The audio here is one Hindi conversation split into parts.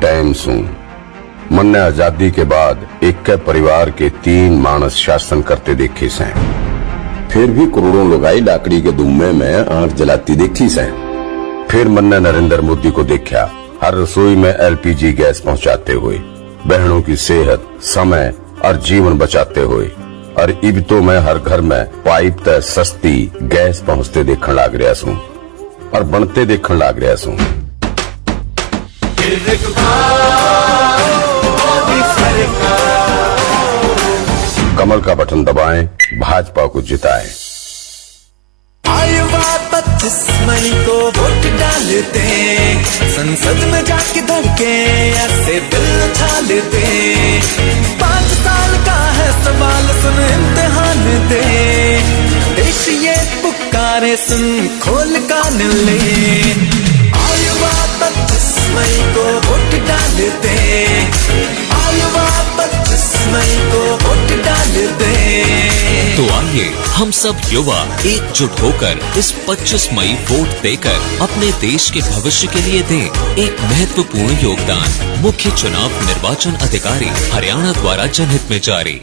टाइम सू मन ने आजादी के बाद एक परिवार के 3 मानस शासन करते देखे से, फिर भी करोड़ों लोगाई लाकड़ी के दुम्मे में आंख जलाती देखी से। फिर मन ने नरेंद्र मोदी को देखा हर रसोई में LPG गैस पहुंचाते हुए, बहनों की सेहत, समय और जीवन बचाते हुए, और इब तो मैं हर घर में पाइप तक सस्ती गैस पहुंचते देखने लाग रहा सूं और बनते देखने लाग रहा सूं। कमल का बटन दबाएं, भाजपा को जिताएं। आयु 25 मई को वोट डालते, संसद में जाके धड़के ऐसे दिल उछालते। 5 साल का है सवाल सुन इम्तिहान दे, देश ये पुकारे सुन खोल कान ले। आयु 25 मई को वोट डालते, आयु 25 मई को वोट डालते। तो आइए हम सब युवा एकजुट होकर इस 25 मई वोट देकर अपने देश के भविष्य के लिए दें एक महत्वपूर्ण योगदान। मुख्य चुनाव निर्वाचन अधिकारी हरियाणा द्वारा जनहित में जारी।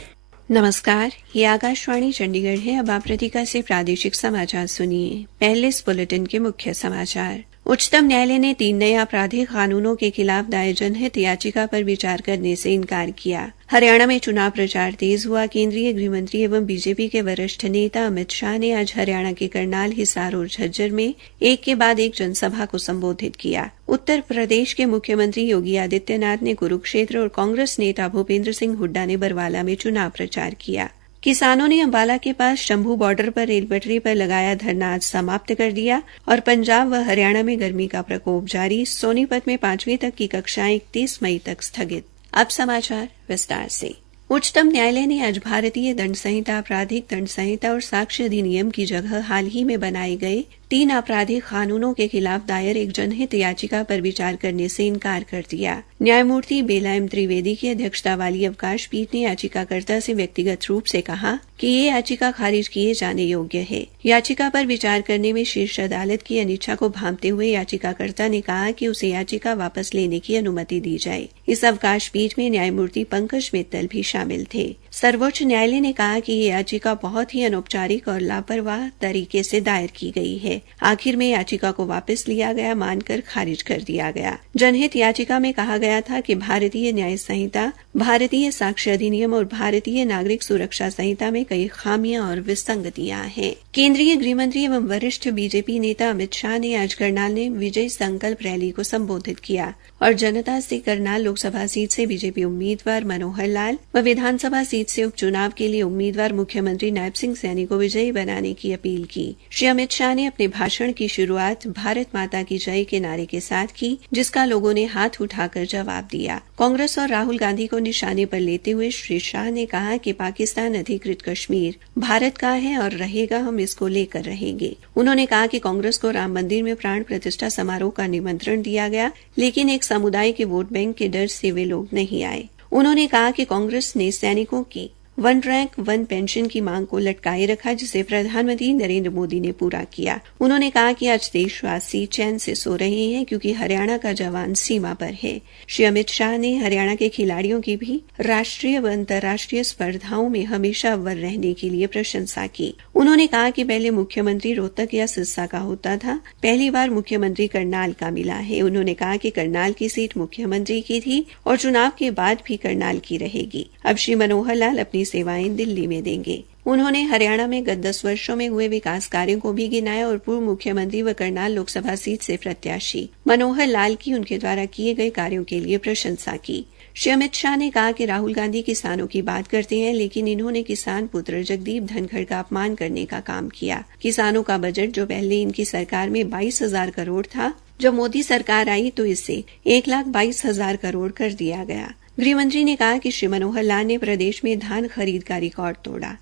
नमस्कार, ये आकाशवाणी चंडीगढ़ है। अब आप प्रतिका से प्रादेशिक समाचार सुनिए। पहले इस बुलेटिन के मुख्य समाचार। उच्चतम न्यायालय ने 3 नए आपराधिक कानूनों के खिलाफ दायर जनहित याचिका पर विचार करने से इनकार किया। हरियाणा में चुनाव प्रचार तेज हुआ। केंद्रीय गृह मंत्री एवं बीजेपी के वरिष्ठ नेता अमित शाह ने आज हरियाणा के करनाल, हिसार और झज्जर में एक के बाद एक जनसभा को संबोधित किया। उत्तर प्रदेश के मुख्यमंत्री योगी आदित्यनाथ ने कुरुक्षेत्र और कांग्रेस नेता भूपेंद्र सिंह हुड्डा ने बरवाला में चुनाव प्रचार किया। किसानों ने अंबाला के पास शंभू बॉर्डर पर रेल पटरी पर लगाया धरना आज समाप्त कर दिया। और पंजाब व हरियाणा में गर्मी का प्रकोप जारी। सोनीपत में 5वीं तक की कक्षाएं 31 मई तक स्थगित। अब समाचार विस्तार से। उच्चतम न्यायालय ने आज भारतीय दंड संहिता, आपराधिक दंड संहिता और साक्ष्य अधिनियम की जगह हाल ही में बनाए गए 3 आपराधिक कानूनों के खिलाफ दायर एक जनहित याचिका पर विचार करने से इनकार कर दिया। न्यायमूर्ति बेला एम त्रिवेदी की अध्यक्षता वाली अवकाश पीठ ने याचिकाकर्ता से व्यक्तिगत रूप से कहा कि ये याचिका खारिज किए जाने योग्य है। याचिका पर विचार करने में शीर्ष अदालत की अनिच्छा को भांपते हुए याचिकाकर्ता ने कहा कि उसे याचिका वापस लेने की अनुमति दी जाए। इस अवकाश पीठ में न्यायमूर्ति पंकज मित्तल भी शामिल थे। सर्वोच्च न्यायालय ने कहा कि ये याचिका बहुत ही अनौपचारिक और लापरवाह तरीके से दायर की गई है। आखिर में याचिका को वापस लिया गया, मानकर खारिज कर दिया गया। जनहित याचिका में कहा गया था कि भारतीय न्याय संहिता, भारतीय साक्ष्य अधिनियम और भारतीय नागरिक सुरक्षा संहिता में कई खामियां और विसंगतियां हैं। केंद्रीय गृह मंत्री एवं वरिष्ठ बीजेपी नेता अमित शाह ने आज करनाल में विजय संकल्प रैली को संबोधित किया और जनता से करनाल लोकसभा सीट से बीजेपी उम्मीदवार मनोहर लाल व विधानसभा सीट से उपचुनाव के लिए उम्मीदवार मुख्यमंत्री नायब सिंह सैनी को विजयी बनाने की अपील की। श्री अमित शाह ने अपने भाषण की शुरुआत भारत माता की जय के नारे के साथ की, जिसका लोगों ने हाथ उठाकर जवाब दिया। कांग्रेस और राहुल गांधी को निशाने पर लेते हुए श्री शाह ने कहा कि पाकिस्तान अधिकृत कश्मीर भारत का है और रहेगा, हम इसको लेकर रहेंगे। उन्होंने कहा कि कांग्रेस को राम मंदिर में प्राण प्रतिष्ठा समारोह का निमंत्रण दिया गया, लेकिन एक समुदाय के वोट बैंक के डर से वे लोग नहीं आए। उन्होंने कहा कि कांग्रेस ने सैनिकों की 1 रैंक 1 पेंशन की मांग को लटकाए रखा, जिसे प्रधानमंत्री नरेंद्र मोदी ने पूरा किया। उन्होंने कहा कि आज देशवासी चैन से सो रहे हैं क्योंकि हरियाणा का जवान सीमा पर है। श्री अमित शाह ने हरियाणा के खिलाड़ियों की भी राष्ट्रीय व अंतर्राष्ट्रीय स्पर्धाओं में हमेशा अव्वल रहने के लिए प्रशंसा की। उन्होंने कहा कि पहले मुख्यमंत्री रोहतक या सिरसा का होता था, पहली बार मुख्यमंत्री करनाल का मिला है। उन्होंने कहा कि करनाल की सीट मुख्यमंत्री की थी और चुनाव के बाद भी करनाल की रहेगी। अब श्री मनोहर लाल अपनी सेवाएं दिल्ली में देंगे। उन्होंने हरियाणा में गत 10 वर्षों में हुए विकास कार्यों को भी गिनाया और पूर्व मुख्यमंत्री व करनाल लोकसभा सीट से प्रत्याशी मनोहर लाल की उनके द्वारा किए गए कार्यों के लिए प्रशंसा की। श्री अमित शाह ने कहा कि राहुल गांधी किसानों की बात करते हैं, लेकिन इन्होंने किसान पुत्र जगदीप धनखड़ का अपमान करने का काम किया। किसानों का बजट जो पहले इनकी सरकार में 22,000 करोड़ था, जब मोदी सरकार आई तो इसे 1,22,000 करोड़ कर दिया गया। गृहमंत्री ने कहा कि श्री मनोहर लाल ने प्रदेश में धान खरीद का रिकॉर्ड तोड़ा।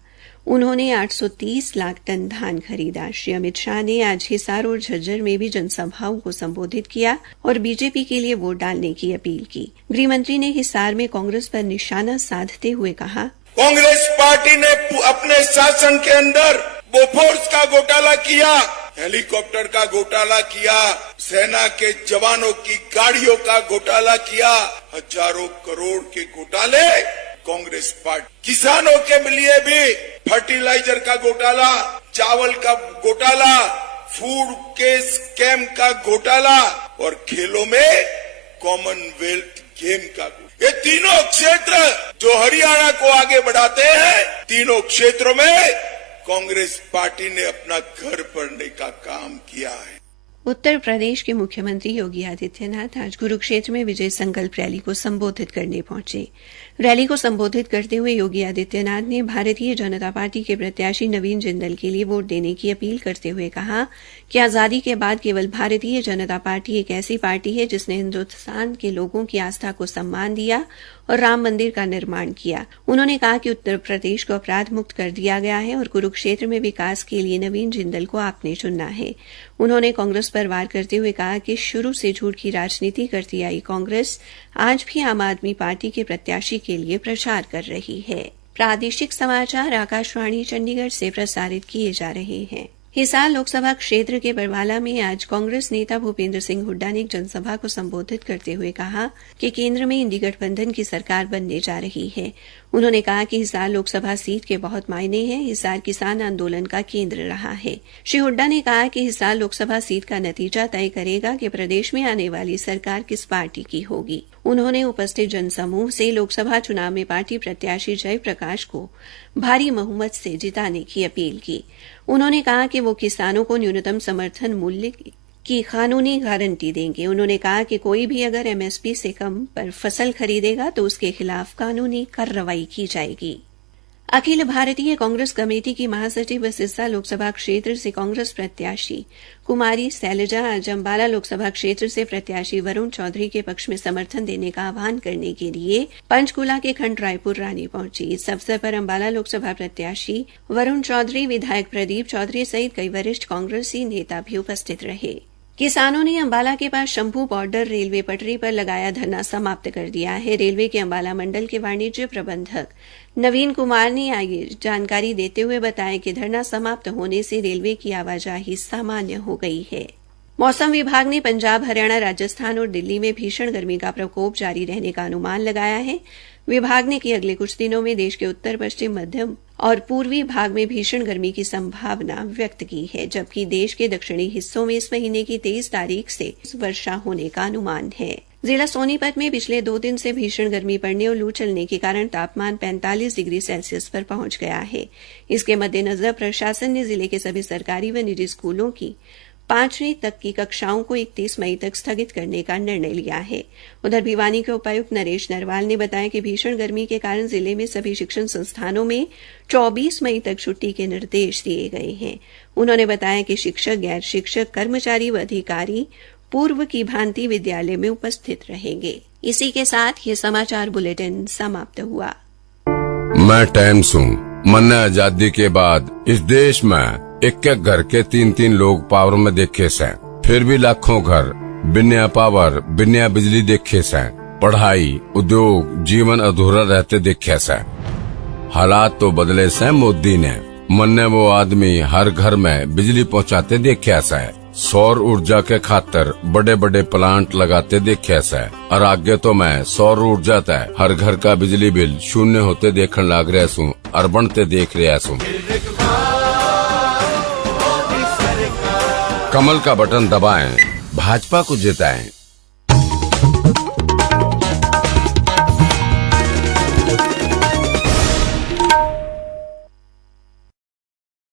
उन्होंने 830 लाख टन धान खरीदा। श्री अमित शाह ने आज हिसार और झज्जर में भी जनसभाओं को संबोधित किया और बीजेपी के लिए वोट डालने की अपील की। गृहमंत्री ने हिसार में कांग्रेस पर निशाना साधते हुए कहा, कांग्रेस पार्टी ने अपने शासन के अंदर बोफोर्स का घोटाला किया, हेलीकॉप्टर का घोटाला किया, सेना के जवानों की गाड़ियों का घोटाला किया, हजारों करोड़ के घोटाले कांग्रेस पार्टी। किसानों के लिए भी फर्टिलाइजर का घोटाला, चावल का घोटाला, फूड के स्कैम का घोटाला और खेलों में कॉमनवेल्थ गेम का। ये तीनों क्षेत्र जो हरियाणा को आगे बढ़ाते हैं, तीनों क्षेत्रों में कांग्रेस पार्टी ने अपना घर भरने का काम किया है। उत्तर प्रदेश के मुख्यमंत्री योगी आदित्यनाथ आज कुरुक्षेत्र में विजय संकल्प रैली को संबोधित करने पहुंचे। रैली को संबोधित करते हुए योगी आदित्यनाथ ने भारतीय जनता पार्टी के प्रत्याशी नवीन जिंदल के लिए वोट देने की अपील करते हुए कहा कि आजादी के बाद केवल भारतीय जनता पार्टी एक ऐसी पार्टी है जिसने हिंदुस्तान के लोगों की आस्था को सम्मान दिया और राम मंदिर का निर्माण किया। उन्होंने कहा कि उत्तर प्रदेश को अपराध मुक्त कर दिया गया है और कुरुक्षेत्र में विकास के लिए नवीन जिंदल को आपने चुनना है। उन्होंने कांग्रेस पर वार करते हुए कहा कि शुरू से झूठ की राजनीति करती आई कांग्रेस आज भी आम आदमी पार्टी के प्रत्याशी के लिए प्रचार कर रही है। प्रादेशिक समाचार आकाशवाणी चंडीगढ़ से प्रसारित किए जा रहे हैं। हिसार लोकसभा क्षेत्र के बरवाला में आज कांग्रेस नेता भूपेंद्र सिंह हुड्डा ने एक जनसभा को संबोधित करते हुए कहा कि केंद्र में इंडी गठबंधन की सरकार बनने जा रही है। उन्होंने कहा कि हिसार लोकसभा सीट के बहुत मायने हैं। हिसार किसान आंदोलन का केंद्र रहा है। श्री हुड्डा ने कहा कि हिसार लोकसभा सीट का नतीजा तय करेगा कि प्रदेश में आने वाली सरकार किस पार्टी की होगी। उन्होंने उपस्थित जनसमूह से लोकसभा चुनाव में पार्टी प्रत्याशी जयप्रकाश को भारी बहुमत से जिताने की अपील की। उन्होंने कहा कि वो किसानों को न्यूनतम समर्थन मूल्य की कानूनी गारंटी देंगे। उन्होंने कहा कि कोई भी अगर एमएसपी से कम पर फसल खरीदेगा तो उसके खिलाफ कानूनी कार्रवाई की जाएगी। अखिल भारतीय कांग्रेस कमेटी की महासचिव व सिरसा लोकसभा क्षेत्र से कांग्रेस प्रत्याशी कुमारी शैलजा आज अंबाला लोकसभा क्षेत्र से प्रत्याशी वरुण चौधरी के पक्ष में समर्थन देने का आह्वान करने के लिए पंचकूला के खंड रायपुर रानी पहुंची। इस अवसर पर अंबाला लोकसभा प्रत्याशी वरुण चौधरी, विधायक प्रदीप चौधरी सहित कई वरिष्ठ कांग्रेसी नेता भी उपस्थित रहे। किसानों ने अंबाला के पास शंभू बॉर्डर रेलवे पटरी पर लगाया धरना समाप्त कर दिया है। रेलवे के अंबाला मंडल के वाणिज्य प्रबंधक नवीन कुमार ने आगे जानकारी देते हुए बताया कि धरना समाप्त होने से रेलवे की आवाजाही सामान्य हो गई है। मौसम विभाग ने पंजाब, हरियाणा, राजस्थान और दिल्ली में भीषण गर्मी का प्रकोप जारी रहने का अनुमान लगाया है। विभाग ने कि अगले कुछ दिनों में देश के उत्तर, पश्चिम, मध्यम और पूर्वी भाग में भीषण गर्मी की संभावना व्यक्त की है, जबकि देश के दक्षिणी हिस्सों में इस महीने की 23 तारीख से वर्षा होने का अनुमान है। जिला सोनीपत में पिछले 2 दिन से भीषण गर्मी पड़ने और लू चलने के कारण तापमान 45 डिग्री सेल्सियस पर पहुंच गया है। इसके मद्देनजर प्रशासन ने जिले के सभी सरकारी व निजी स्कूलों की 5वीं तक की कक्षाओं को 31 मई तक स्थगित करने का निर्णय लिया है। उधर भिवानी के उपायुक्त नरेश नरवाल ने बताया कि भीषण गर्मी के कारण जिले में सभी शिक्षण संस्थानों में 24 मई तक छुट्टी के निर्देश दिए गए हैं। उन्होंने बताया कि शिक्षक, गैर शिक्षक, कर्मचारी व अधिकारी पूर्व की भांति विद्यालय में उपस्थित रहेंगे। इसी के साथ ये समाचार बुलेटिन समाप्त हुआ। मैं टाइम्स हूँ। मैंने आजादी के बाद इस देश में एक घर के 3-3 लोग पावर में देखे से, फिर भी लाखों घर बिना पावर, बिना बिजली देखे से, पढ़ाई, उद्योग, जीवन अधूरा रहते देखे से। हालात तो बदले से मोदी ने। मन्ने वो आदमी हर घर में बिजली पहुंचाते देखे से, सौर ऊर्जा के खातिर बड़े बड़े प्लांट लगाते देखे से, और आगे तो मैं सौर ऊर्जा तय हर घर का बिजली बिल शून्य होते देखने लग रहा हूँ और बनते देख रहा हूँ। कमल का बटन दबाएं, भाजपा को जिताएं।